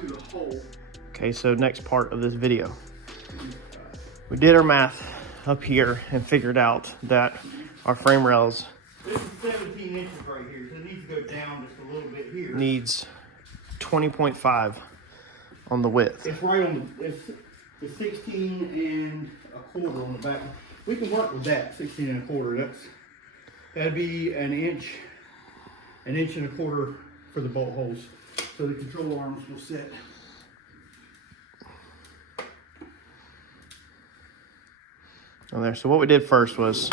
to the hole. Okay, so next part of this video. We did our math up here and figured out that our frame rails This is 17 inches right here, so it needs to go down just a little bit here. needs 20.5 on the width. It's right on the, it's 16 1/4 on the back. We can work with that, 16 1/4. That'd be an inch and 1/4 for the bolt holes. So the control arms will sit. On there. So what we did first was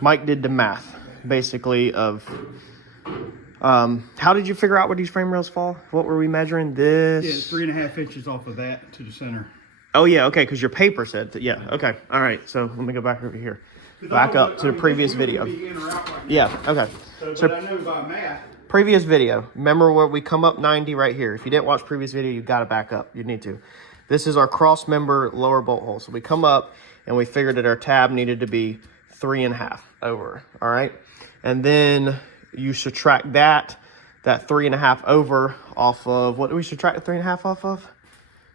Mike did the math basically of how did you figure out where these frame rails fall? What were we measuring? This? Yeah, 3.5 inches off of that to the center. Oh yeah, okay, because your paper said that. Yeah, okay, all right. So let me go back over here. Back up to the previous video. Yeah, okay. So I know by math. Previous video. Remember where we come up 90 right here. If you didn't watch previous video, you got to back up. You need to. This is our cross member lower bolt hole. So we come up and we figured that our tab needed to be 3.5 over. All right, and then you subtract that 3.5 over off of what do we subtract the 3.5 off of?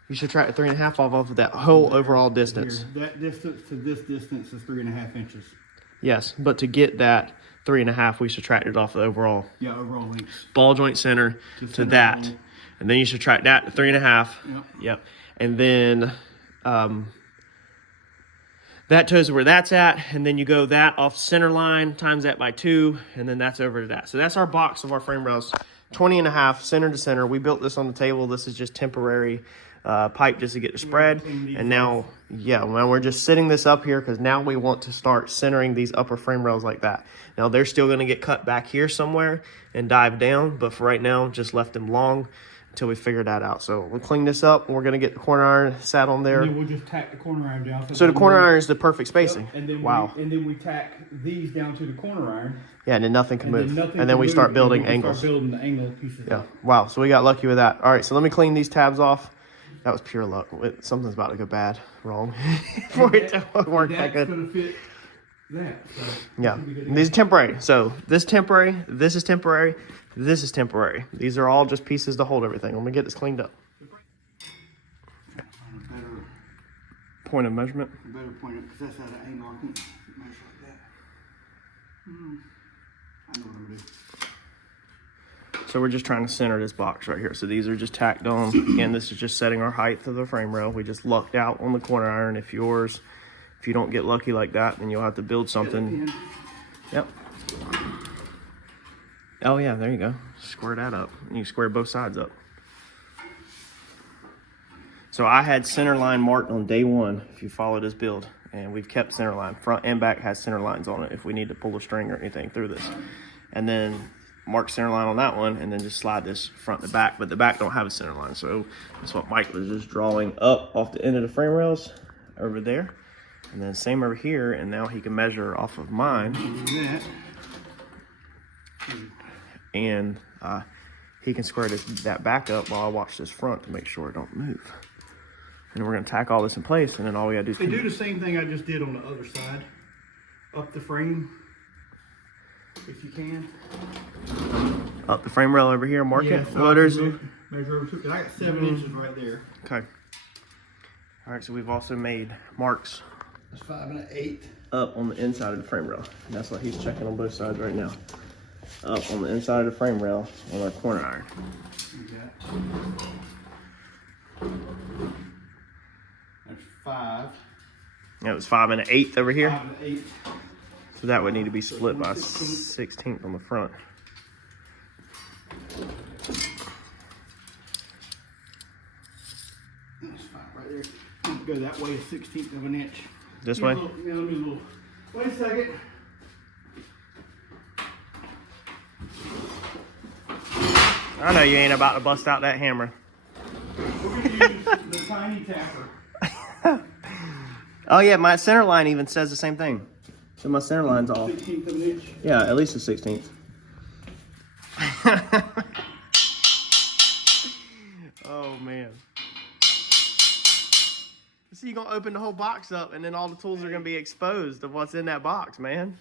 You subtract the 3.5 off of that whole overall distance. Here, that distance to this distance is 3.5 inches. Yes, but to get that 3.5, we subtracted off the overall. Yeah, overall length. Ball joint center to that, and then you subtract that to 3.5. Yep. Yep. And then that tells you where that's at, and then you go that off center line times that by 2, and then that's over to that. So that's our box of our frame rails, 20.5 center to center. We built this on the table. This is just temporary pipe just to get the spread. And now, yeah, well, we're just sitting this up here because now we want to start centering these upper frame rails like that. Now they're still going to get cut back here somewhere and dive down, but for right now, just left them long until we figure that out. So we'll clean this up, and we're going to get the corner iron sat on there. And then we'll just tack the corner iron down. So the corner iron is the perfect spacing. Yep. And then wow. and then we tack these down to the corner iron. Yeah, and then nothing can move. Nothing and then we start building and angles. Start building the angle pieces. Yeah. Wow. So we got lucky with that. All right. So let me clean these tabs off. That was pure luck. Something's about to go bad, wrong, for it to work that good. That's going to fit that. So yeah. And these are temporary. So this temporary. This is temporary. This is temporary. These are all just pieces to hold everything. Let me get this cleaned up. Point of measurement. Better point it because that's how the angle I can measure like that. I know what I'm going to do. So we're just trying to center this box right here. So these are just tacked on. Again, this is just setting our height of the frame rail. We just lucked out on the corner iron. If you don't get lucky like that, then you'll have to build something. Yep. Oh yeah, there you go. Square that up. And you square both sides up. So I had center line marked on day one, if you follow this build, and we've kept center line. Front and back has center lines on it if we need to pull a string or anything through this. And then mark center line on that one, and then just slide this front to back, but the back don't have a center line. So that's what Mike was just drawing up off the end of the frame rails over there. And then same over here, and now he can measure off of mine. And he can square that back up while I watch this front to make sure it don't move. And we're gonna tack all this in place, and then all we gotta do is do the same thing I just did on the other side. Up the frame, if you can. Up the frame rail over here, mark it. So measure over 2, because I got 7 inches right there. Okay. All right, so we've also made marks. That's 5 1/8. Up on the inside of the frame rail. And that's what he's checking on both sides right now. Up on the inside of the frame rail on our corner iron. There's 5. That was 5 1/8 over here. 5 1/8. So that would need to be split by 1/16 on the front. That's 5 right there. I'm gonna go that way, 1/16 of an inch. This way? Yeah, let me a little. Wait a second. I know you ain't about to bust out that hammer. We're gonna use the tiny tapper. Oh yeah, my center line even says the same thing. So my center line's off. 1/16 of an inch. Yeah, at least a 16th. Oh man. So you're gonna open the whole box up, and then all the tools are gonna be exposed of what's in that box, man.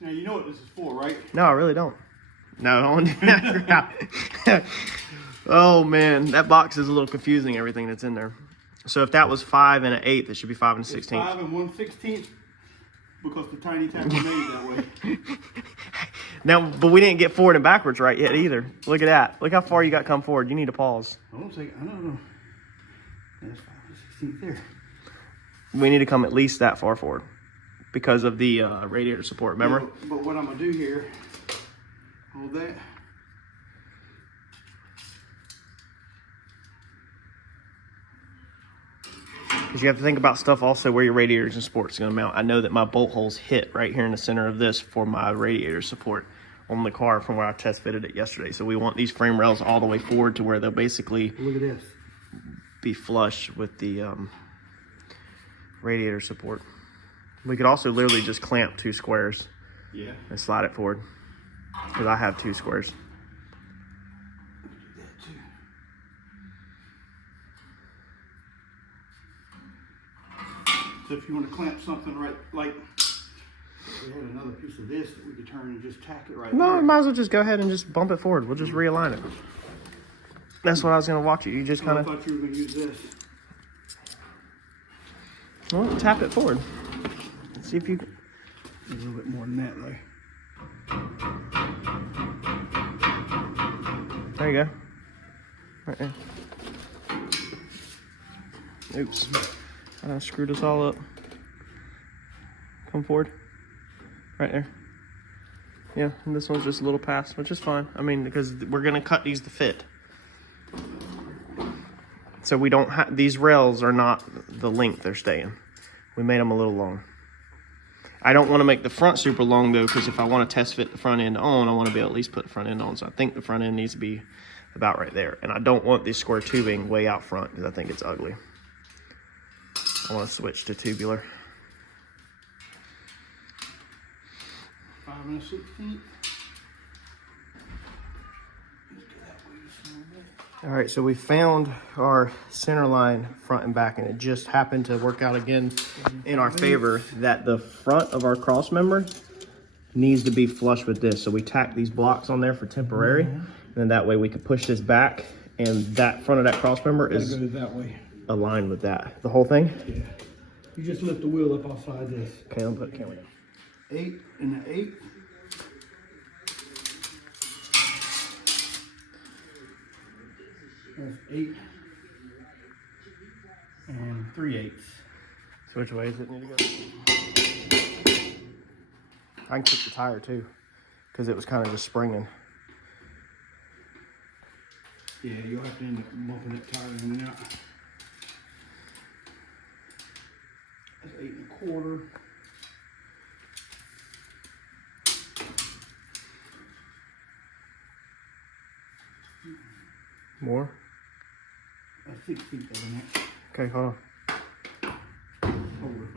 Now you know what this is for, right? No, I really don't. No, I don't do that. Oh man, that box is a little confusing, everything that's in there. So if that was 5 and an 8, that should be 5 and a 16. 5 and 1/16 because the tiny tack was made that way. Now, but we didn't get forward and backwards right yet either. Look at that. Look how far you got come forward. You need to pause. I don't know. That's 5 and 16 there. We need to come at least that far forward because of the radiator support, remember? Yeah, but what I'm going to do here, hold that. Because you have to think about stuff also where your radiators and support is going to mount. I know that my bolt holes hit right here in the center of this for my radiator support on the car from where I test fitted it yesterday. So we want these frame rails all the way forward to where they'll basically look at this, be flush with the radiator support. We could also literally just clamp 2 squares, yeah, and slide it forward because I have 2 squares. So if you want to clamp something right, like we had another piece of this that we could turn and just tack it right No, there. might as well just go ahead and just bump it forward. We'll just realign it. That's what I was going to watch you. You just kind I of, thought you were going to use this. well, tap it forward. See if you can. A little bit more than that, though. There you go. Right there. Oops. I screwed us all up. Come forward. Right there. Yeah, and this one's just a little past, which is fine. I mean, because we're going to cut these to fit. So we don't have, these rails are not the length they're staying. We made them a little long. I don't want to make the front super long though, because if I want to test fit the front end on, I want to be able to at least put the front end on. So I think the front end needs to be about right there. And I don't want this square tubing way out front because I think it's ugly. I want to switch to tubular. 5 and a 16. All right, so we found our center line front and back, and it just happened to work out again in our favor that the front of our cross member needs to be flush with this. So we tack these blocks on there for temporary, and then that way we can push this back, and that front of that cross member is Go that way. aligned with that. The whole thing? Yeah. You just lift the wheel up outside this. Okay, let me put the camera down. 8 and an 8. That's 8 and 3/8. So which way does it need to go? I can kick the tire too, because it was kind of just springing. Yeah, you'll have to end up bumping that tire in and out. That's 8 1/4. More? That's 6 feet over that. Okay, hold on. Over.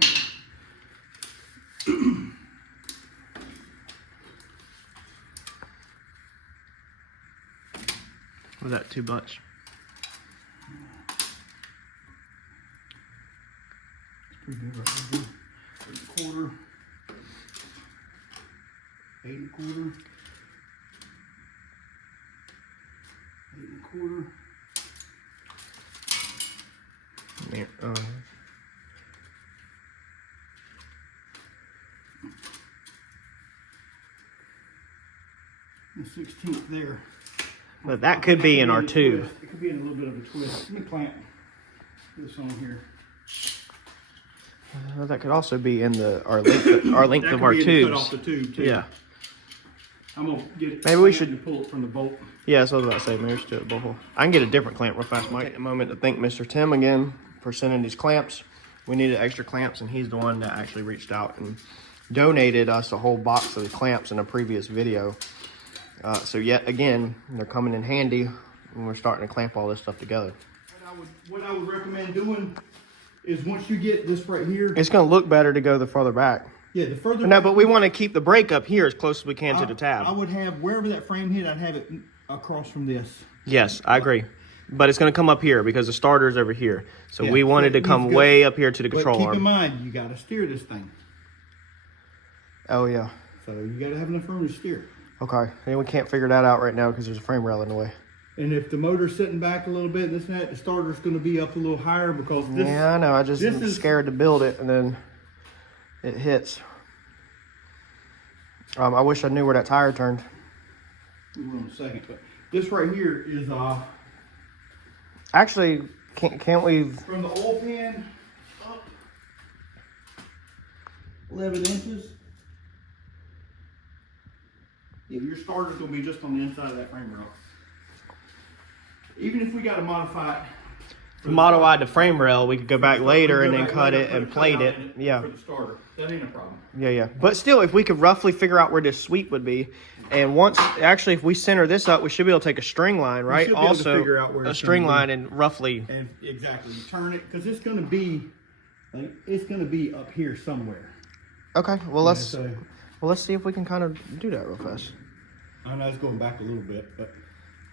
Was that too much? Pretty good right there. 8 1/4. 8 1/4. 8 1/4. There, The 16th there. but that could be in our tube. It could be in a little bit of a twist. Let me clamp this on here. That could also be in our length That of could our be tubes. cut off the tube too. Yeah. I'm gonna get it. Maybe we clamped should- and pull it from the bolt. Yeah, so I was about to say, maybe we should do it both. I can get a different clamp real fast, Mike. Take a moment to thank Mr. Tim again for sending these clamps. We needed extra clamps, and he's the one that actually reached out and donated us a whole box of the clamps in a previous video. So yet again, they're coming in handy when we're starting to clamp all this stuff together. What I would recommend doing is once you get this right here. It's going to look better to go the farther back. Yeah, the further. No, but we want to keep the brake up here as close as we can to the tab. I would have wherever that frame hit, I'd have it across from this. Yes, I agree. But it's going to come up here because the starter's over here. So Yeah, we wanted to so come you've got- way up here to the But control keep in arm. mind, you got to steer this thing. Oh, yeah. So you got to have enough room to steer. Okay. And we can't figure that out right now because there's a frame rail in the way. And if the motor's sitting back a little bit, this and that, the starter's going to be up a little higher because this. Yeah, I know. I just am scared to build it, and then it hits. I wish I knew where that tire turned. We will in a second, but this right here is actually can't we from the oil pan up 11 inches. Yeah, your starter's gonna be just on the inside of that frame rail. Even if we got to modify it, modify the frame rail, we could go back later and then cut it and plate it. Yeah. For the starter, that ain't a problem. Yeah, yeah. But still, if we could roughly figure out where this sweep would be, and once actually, if we center this up, we should be able to take a string line, right? Also, figure out where a string line and roughly. And exactly, turn it because it's gonna be, like, it's gonna be up here somewhere. Okay. Well, let's see if we can kind of do that real fast. I know it's going back a little bit, but.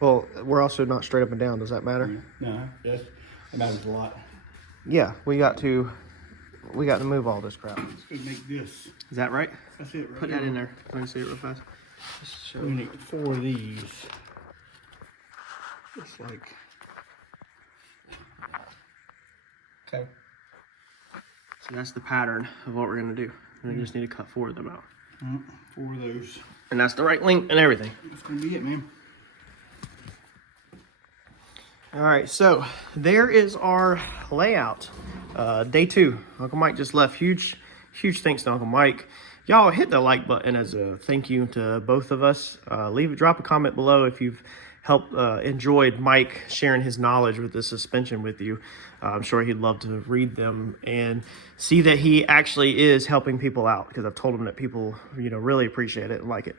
Well, we're also not straight up and down. Does that matter? No, that matters a lot. Yeah, we got to move all this crap. Let's go make this. Is that right? That's it. Right. Put that in there. Let me see it real fast. We need 4 of these. Just like. Okay. So that's the pattern of what we're gonna do. We just need to cut 4 of them out. 4 of those. And that's the right length and everything. That's gonna be it, man. All right, so there is our layout. Day 2. Uncle Mike just left. Huge thanks to Uncle Mike. Y'all hit the like button as a thank you to both of us. Drop a comment below if you've enjoyed Mike sharing his knowledge with the suspension with you. I'm sure he'd love to read them and see that he actually is helping people out, because I've told him that people, really appreciate it and like it.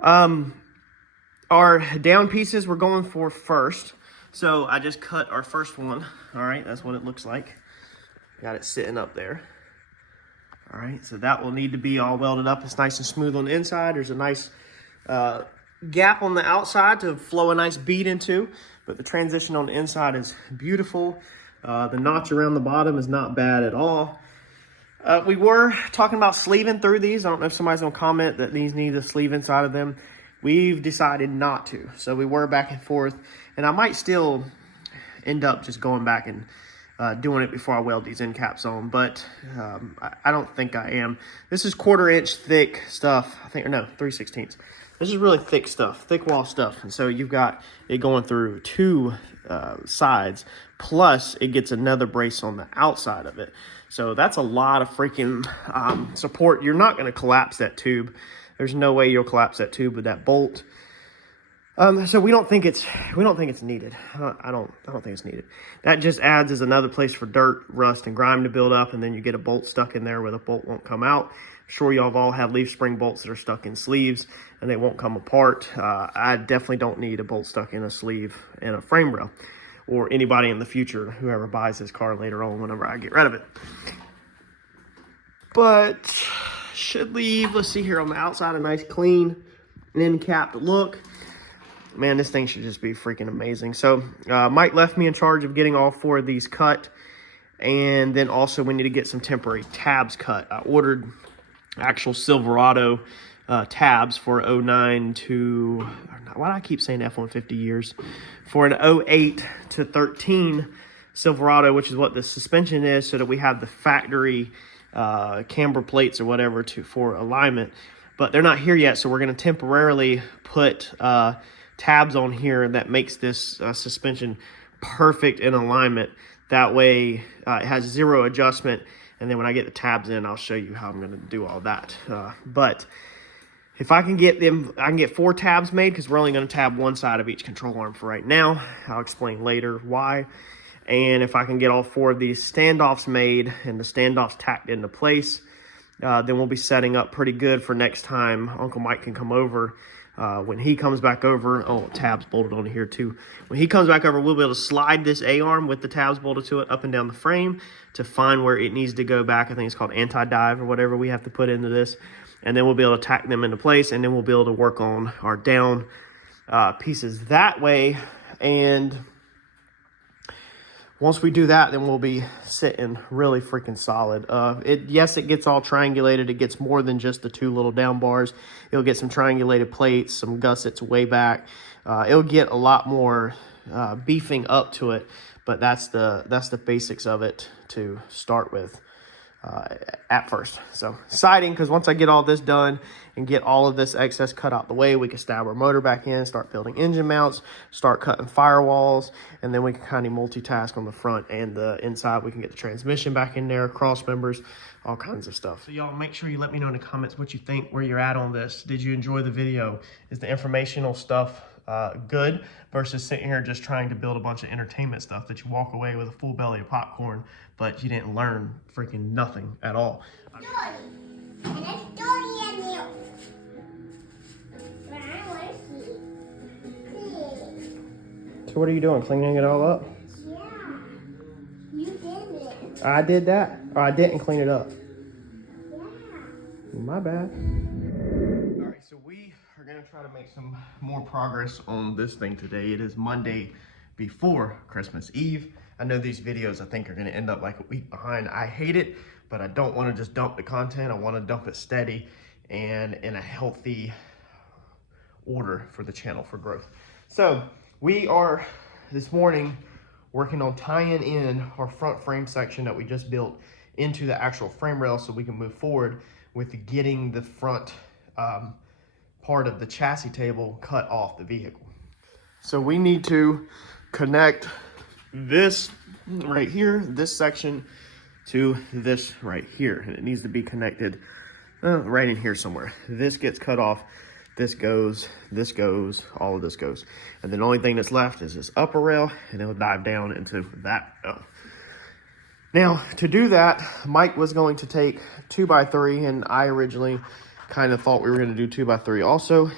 Our down pieces we're going for first. So I just cut our first one. All right, that's what it looks like. Got it sitting up there. All right, so that will need to be all welded up. It's nice and smooth on the inside. There's a nice gap on the outside to flow a nice bead into, but the transition on the inside is beautiful. The notch around the bottom is not bad at all. We were talking about sleeving through these. I don't know if somebody's gonna comment that these need a sleeve inside of them. We've decided not to. So we were back and forth, and I might still end up just going back and doing it before I weld these end caps on, but I don't think I am. This is 1/4 inch thick stuff, I think, or no, 3/16. This is really thick stuff, thick wall stuff. And so you've got it going through 2 sides, plus it gets another brace on the outside of it. So that's a lot of freaking support. You're not gonna collapse that tube. There's no way you'll collapse that tube with that bolt. So we don't think it's needed. I don't think it's needed. That just adds as another place for dirt, rust, and grime to build up, and then you get a bolt stuck in there where the bolt won't come out. Sure, y'all have all had leaf spring bolts that are stuck in sleeves and they won't come apart. I definitely don't need a bolt stuck in a sleeve in a frame rail, or anybody in the future, whoever buys this car later on whenever I get rid of it. But should leave, let's see here, on the outside, a nice clean end capped look. Man, this thing should just be freaking amazing. So Mike left me in charge of getting all 4 of these cut, and then also we need to get some temporary tabs cut. I ordered actual Silverado tabs for 09 to, why do I keep saying F-150 years? For an 08 to 13 Silverado, which is what the suspension is, so that we have the factory camber plates or whatever for alignment. But they're not here yet, so we're going to temporarily put tabs on here that makes this suspension perfect in alignment. That way it has 0 adjustment, and then when I get the tabs in, I'll show you how I'm going to do all that. But if I can get them, I can get 4 tabs made, because we're only going to tab 1 side of each control arm for right now. I'll explain later why. And if I can get all 4 of these standoffs made and the standoffs tacked into place, then we'll be setting up pretty good for next time Uncle Mike can come over. When he comes back over, tabs bolted on here too. When he comes back over, we'll be able to slide this A-arm with the tabs bolted to it up and down the frame to find where it needs to go back. I think it's called anti-dive or whatever we have to put into this. And then we'll be able to tack them into place, and then we'll be able to work on our down pieces that way. And once we do that, then we'll be sitting really freaking solid. Yes, it gets all triangulated. It gets more than just the 2 little down bars. It'll get some triangulated plates, some gussets way back. It'll get a lot more beefing up to it, but that's the basics of it to start with at first. So exciting, because once I get all this done and get all of this excess cut out the way, we can stab our motor back in, start building engine mounts, start cutting firewalls, and then we can kind of multitask on the front and the inside. We can get the transmission back in there, cross members, all kinds of stuff. So y'all, make sure you let me know in the comments what you think, where you're at on this. Did you enjoy the video? Is the informational stuff good versus sitting here just trying to build a bunch of entertainment stuff that you walk away with a full belly of popcorn, but you didn't learn freaking nothing at all? So what are you doing, cleaning it all up? Yeah, you did it. I did that, or I didn't clean it up? Yeah. My bad. All right, so we are gonna try to make some more progress on this thing today. It is Monday before Christmas Eve. I know these videos, I think, are gonna end up like a week behind. I hate it, but I don't wanna just dump the content. I wanna dump it steady and in a healthy order for the channel for growth. So we are this morning working on tying in our front frame section that we just built into the actual frame rail so we can move forward with getting the front part of the chassis table cut off the vehicle. So we need to connect this right here, this section, to this right here, and it needs to be connected right in here somewhere. This gets cut off, this goes, all of this goes, and then the only thing that's left is this upper rail, and it'll dive down into that rail. Now, to do that, Mike was going to take 2x3, and I originally kind of thought we were going to do 2x3 also,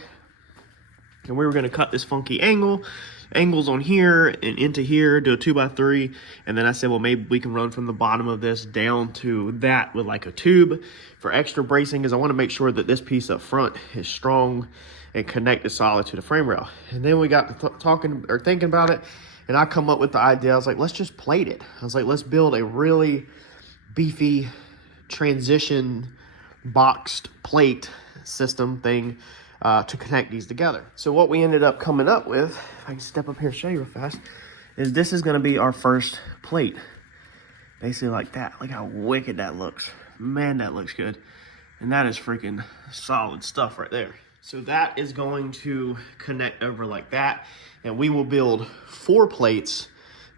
and we were going to cut this funky angles on here and into here, do a 2x3, and then I said, well, maybe we can run from the bottom of this down to that with like a tube for extra bracing, because I want to make sure that this piece up front is strong and connected solid to the frame rail. And then we got thinking about it, and I come up with the idea. I was like, let's just plate it. I was like, let's build a really beefy transition boxed plate system thing to connect these together. So what we ended up coming up with, if I can step up here and show you real fast, is this is going to be our first plate. Basically like that. Look how wicked that looks. Man, that looks good. And that is freaking solid stuff right there. So that is going to connect over like that. And we will build 4 plates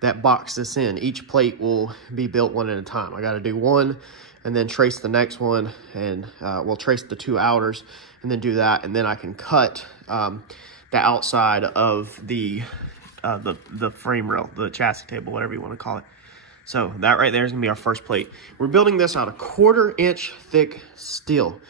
that box this in. Each plate will be built one at a time. I got to do one and then trace the next one, and we'll trace the 2 outers and then do that. And then I can cut the outside of the frame rail, the chassis table, whatever you want to call it. So that right there is gonna be our first plate. We're building this out of 1/4 inch thick steel.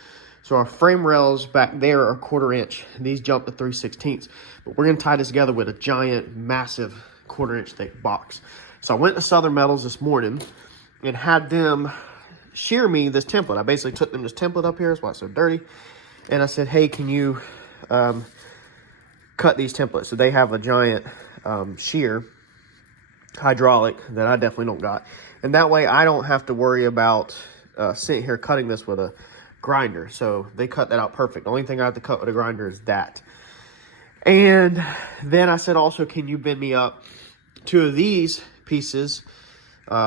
So our frame rails back there are 1/4 inch. These jump to 3/16. But we're gonna tie this together with a giant, massive 1/4 inch thick box. So I went to Southern Metals this morning and had them shear me this template. I basically took them this template up here, that's why it's so dirty. And I said, hey, can you cut these templates? So they have a giant shear, hydraulic, that I definitely don't got. And that way I don't have to worry about sitting here cutting this with a grinder. So they cut that out perfect. The only thing I have to cut with a grinder is that. And then I said also, can you bend me up 2 of these pieces?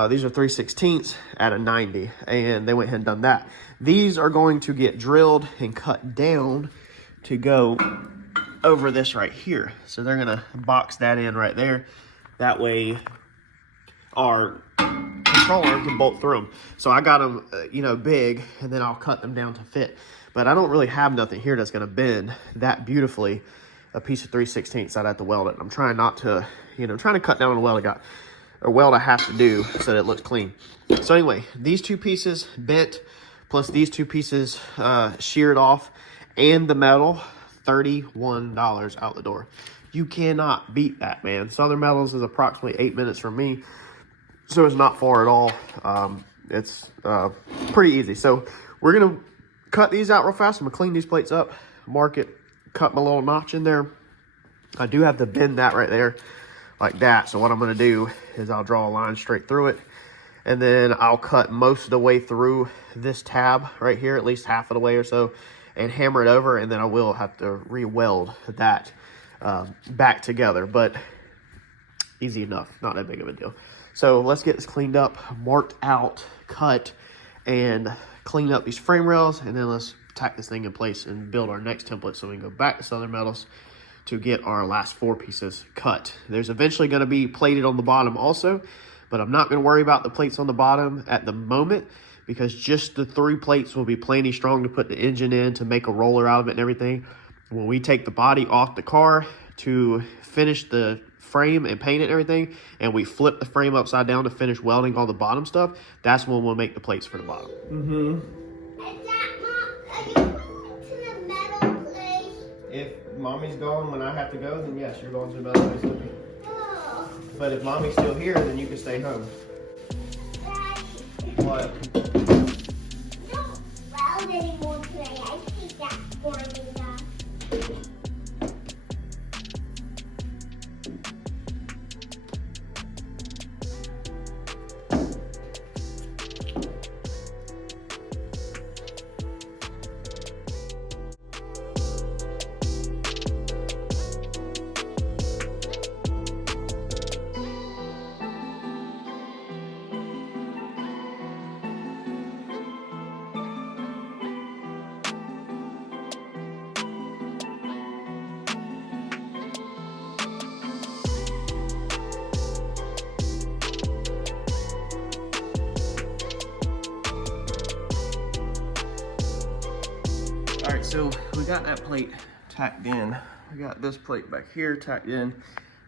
These are 3/16 at a 90, and they went ahead and done that. These are going to get drilled and cut down to go over this right here. So they're gonna box that in right there. That way our control arm can bolt through them. So I got them, big, and then I'll cut them down to fit. But I don't really have nothing here that's gonna bend that beautifully a piece of 3/16. I'd have to weld it. I'm trying not to, trying to cut down on the weld I have to do so that it looks clean. So anyway, these 2 pieces bent, plus these 2 pieces sheared off, and the metal, $31 out the door. You cannot beat that, man. Southern Metals is approximately 8 minutes from me, so it's not far at all. It's pretty easy. So we're gonna cut these out real fast. I'm gonna clean these plates up, mark it, cut my little notch in there. I do have to bend that right there like that. So what I'm gonna do is I'll draw a line straight through it, and then I'll cut most of the way through this tab right here, at least half of the way or so, and hammer it over, and then I will have to re-weld that back together, but easy enough, not that big of a deal. So let's get this cleaned up, marked out, cut, and clean up these frame rails, and then let's tack this thing in place and build our next template so we can go back to Southern Metals to get our last 4 pieces cut. There's eventually going to be plated on the bottom also, but I'm not going to worry about the plates on the bottom at the moment, because just the 3 plates will be plenty strong to put the engine in to make a roller out of it and everything. When we take the body off the car to finish the frame and paint it and everything, and we flip the frame upside down to finish welding all the bottom stuff, that's when we'll make the plates for the bottom. Is that Mom? Are you going to the metal place? If Mommy's gone when I have to go, then yes, you're going to the metal place with me. Oh, But if Mommy's still here, then you can stay home. Daddy. What? Don't weld anymore today. I think that's for me, Dad. All right, so we got that plate tacked in. We got this plate back here tacked in, and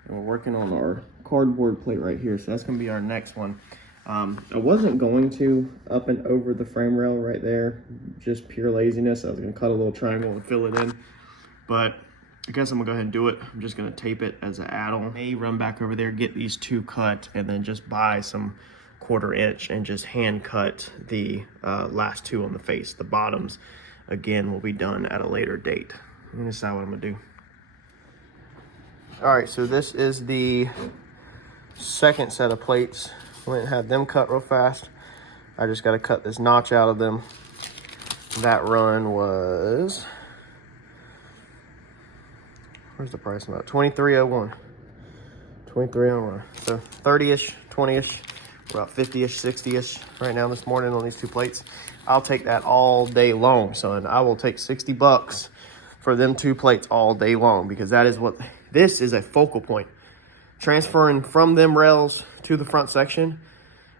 we're working on our cardboard plate right here. So that's gonna be our next one. I wasn't going to up and over the frame rail right there, just pure laziness. I was gonna cut a little triangle and fill it in, but I guess I'm gonna go ahead and do it. I'm just gonna tape it as an add-on. May run back over there, get these 2 cut, and then just buy some 1/4 inch and just hand cut the last 2 on the face. The bottoms, again, will be done at a later date. I'm gonna decide what I'm gonna do. All right, so this is the second set of plates. Went and had them cut real fast. I just gotta cut this notch out of them. That run was, where's the price on that? $23.01. $23.01. So 30-ish, 20-ish, about 50-ish, 60-ish right now this morning on these 2 plates. I'll take that all day long, son. I will take $60 for them 2 plates all day long, because that is what, this is a focal point. Transferring from them rails to the front section.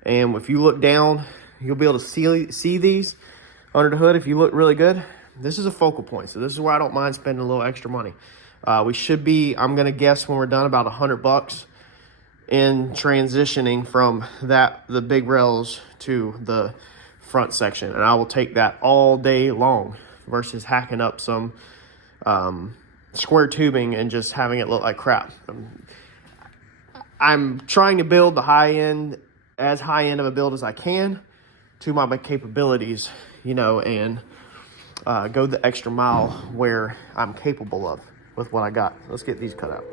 And if you look down, you'll be able to see these under the hood if you look really good. This is a focal point. So this is where I don't mind spending a little extra money. We should be, I'm gonna guess when we're done, about $100 in transitioning from the big rails to the front section. And I will take that all day long versus hacking up some square tubing and just having it look like crap. I'm trying to build the as high end of a build as I can to my capabilities, you know, and go the extra mile where I'm capable of with what I got. Let's get these cut out.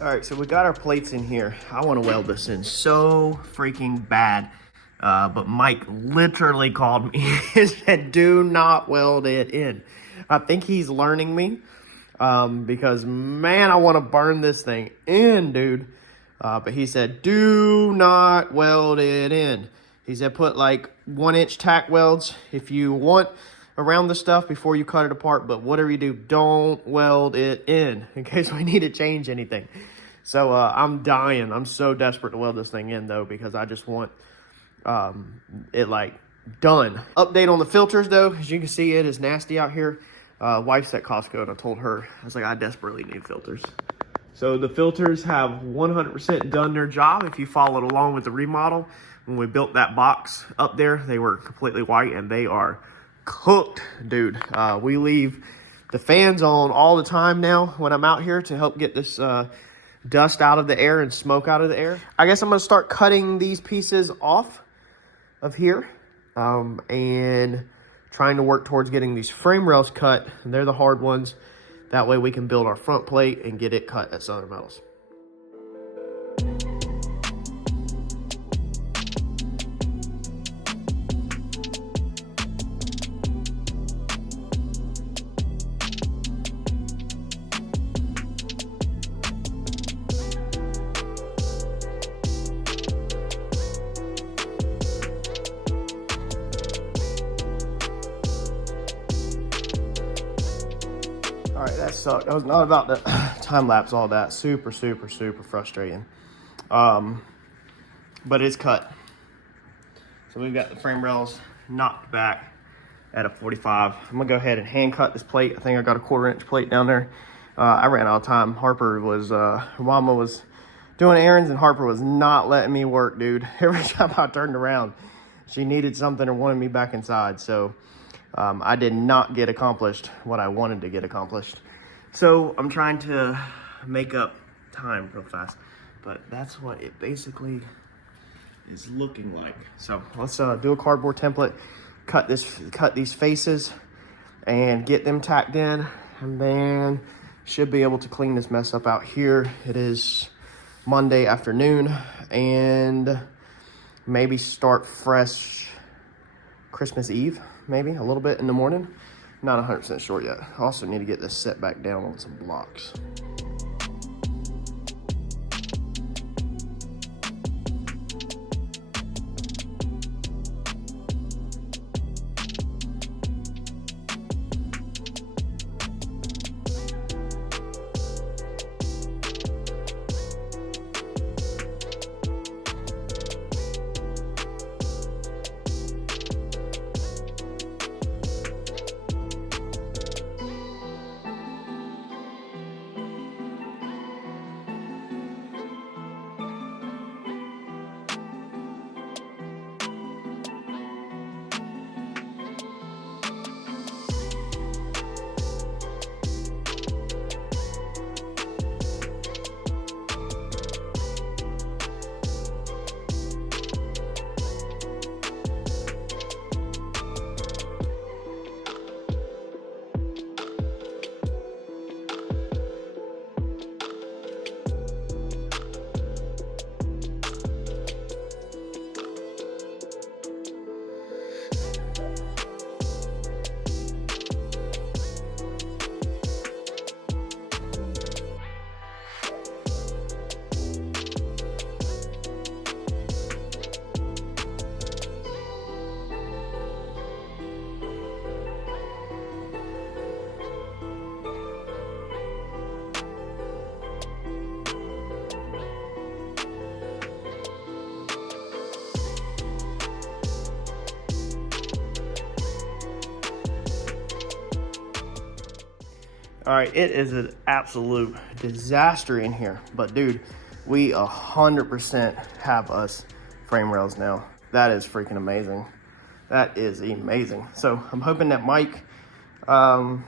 All right, so we got our plates in here. I want to weld this in so freaking bad. But Mike literally called me and said, do not weld it in. I think he's learning me because, man, I want to burn this thing in, dude. But he said, do not weld it in. He said, put like 1-inch tack welds if you want around the stuff before you cut it apart. But whatever you do, don't weld it in case we need to change anything. So I'm dying. I'm so desperate to weld this thing in, though, because I just want it like done. Update on the filters though, as you can see, it is nasty out here. Wife's at Costco and I told her, I was like, I desperately need filters. So the filters have 100% done their job. If you followed along with the remodel, when we built that box up there, they were completely white and they are cooked, dude. We leave the fans on all the time now when I'm out here to help get this dust out of the air and smoke out of the air. I guess I'm gonna start cutting these pieces off of here and trying to work towards getting these frame rails cut. And they're the hard ones. That way we can build our front plate and get it cut at Southern Metals. All right, that sucked. I was not about to time lapse all that. Super frustrating. But it's cut. So we've got the frame rails knocked back at a 45. I'm gonna go ahead and hand cut this plate. I think I got a 1/4 inch plate down there. I ran out of time. Harper was, her mama was doing errands and Harper was not letting me work, dude. Every time I turned around, she needed something or wanted me back inside. So I did not get accomplished what I wanted to get accomplished. So I'm trying to make up time real fast, but that's what it basically is looking like. So let's do a cardboard template, cut these faces and get them tacked in, and then should be able to clean this mess up out here. It is Monday afternoon, and maybe start fresh Christmas Eve, maybe a little bit in the morning. Not 100% sure yet. I also need to get this set back down on some blocks. All right, it is an absolute disaster in here, but dude, we 100% have us frame rails now. That is freaking amazing. That is amazing. So I'm hoping that Mike, I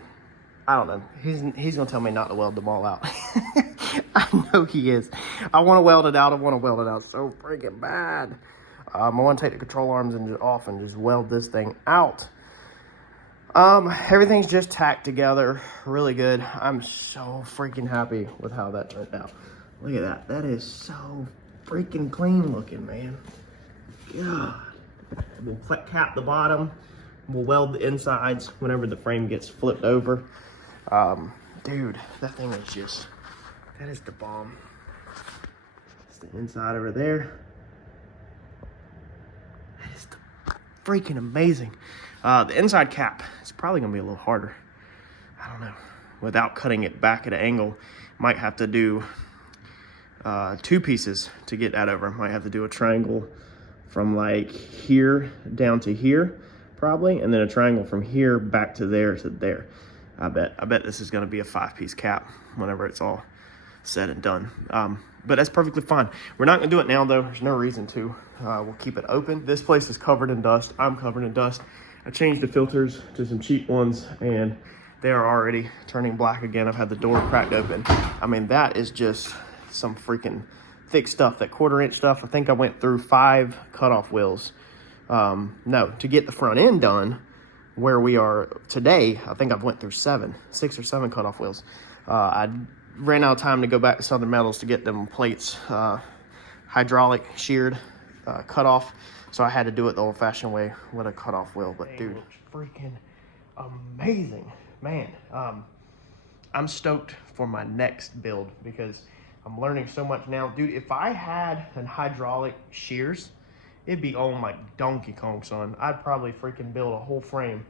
don't know, he's gonna tell me not to weld them all out. I know he is. I want to weld it out. I want to weld it out so freaking bad. I want to take the control arms and off and just weld this thing out. Everything's just tacked together really good. I'm so freaking happy with how that turned out. Look at that. That is so freaking clean looking, man. God. We'll cap the bottom. We'll weld the insides whenever the frame gets flipped over. Dude, that thing is just, that is the bomb. It's the inside over there. That is freaking amazing. The inside cap is probably gonna be a little harder. I don't know. Without cutting it back at an angle, might have to do 2 pieces to get that over. Might have to do a triangle from like here down to here, probably, and then a triangle from here back to there to there. I bet this is gonna be a 5-piece cap whenever it's all said and done. But that's perfectly fine. We're not gonna do it now though. There's no reason to. We'll keep it open. This place is covered in dust. I'm covered in dust. I changed the filters to some cheap ones and they are already turning black again. I've had the door cracked open. I mean, that is just some freaking thick stuff. That 1/4-inch stuff, I think I went through 5 cutoff wheels. No, to get the front end done where we are today, I think I've went through 6 or 7 cutoff wheels. I ran out of time to go back to Southern Metals to get them plates hydraulic sheared, cut off. So I had to do it the old-fashioned way with a cutoff wheel. But dude, it's freaking amazing, man. I'm stoked for my next build because I'm learning so much now. Dude, if I had an hydraulic shears, it'd be on like Donkey Kong, son. I'd probably freaking build a whole frame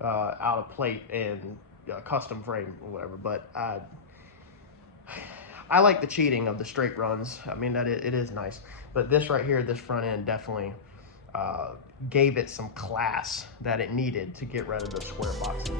out of plate and custom frame or whatever. But I like the cheating of the straight runs. I mean, it is nice. But this right here, this front end definitely gave it some class that it needed to get rid of the square boxing.